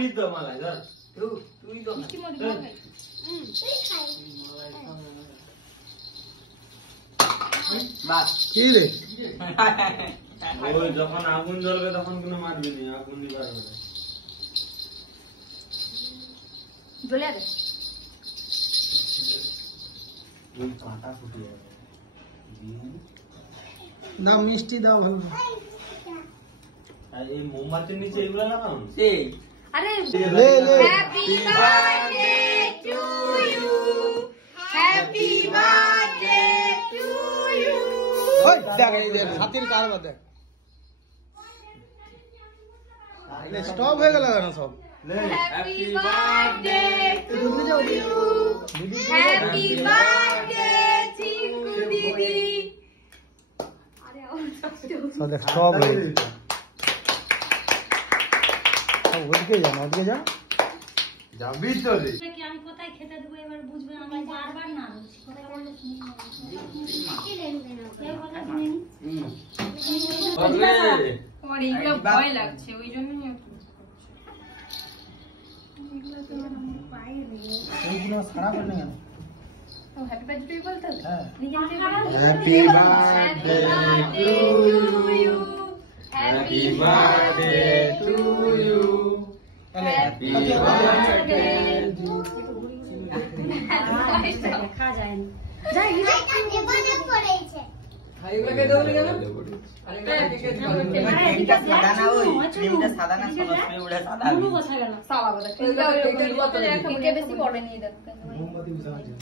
খাবি তো মালাই ধর তুই তো মিষ্টি মুড়ি খাই তুই খাই বাস কি রে ওই যখন আগুন জ্বলবে তখন কোনো মারবি না আগুন নিবার হবে জ্বলে যাবে ওই কাঁটা ফুটে যাবে দাও মিষ্টি দাও ভালো আর এই মোমবাতির নিচে এগুলো লাগাও সেই আরে লে লে happy birthday to you happy birthday to you ওই দেখ এই দেখ হাতির কারবার দেখ স্টপ হয়ে গেল না সব happy birthday to you happy birthday Chiku দিদি আরে সব দেখ স্টপ হয়ে গেছে ওদিকে যা ওদিকে যা যাবি তো রে কি আমি কোথায় খেতে দেবো এবার বুঝবে আমি বারবার না বলছি কোথায় বললে শুনি কি লেনদেন কেউ কথা শুনি হবে আমার এইগুলো ভয় লাগছে ওই জন্যই এইগুলো সারা করলে কেন ও হ্যাপি বার্থডে বলতে হবে হ্যাঁ নিজে নিজে happy birthday to you happy birthday to you happy birthday খা যায় না যাই জীবনে পড়েছে খাইগুলোকে দৌড়ে গেল আরে ক্রিমটা সাদা না ওই ক্রিমটা সাদা না সবুজ ওটা সাদা কোথায় গেল সালা কথা কেকে বেশি পড়ে নিয়ে দেখতে মোমবাতি উঠানো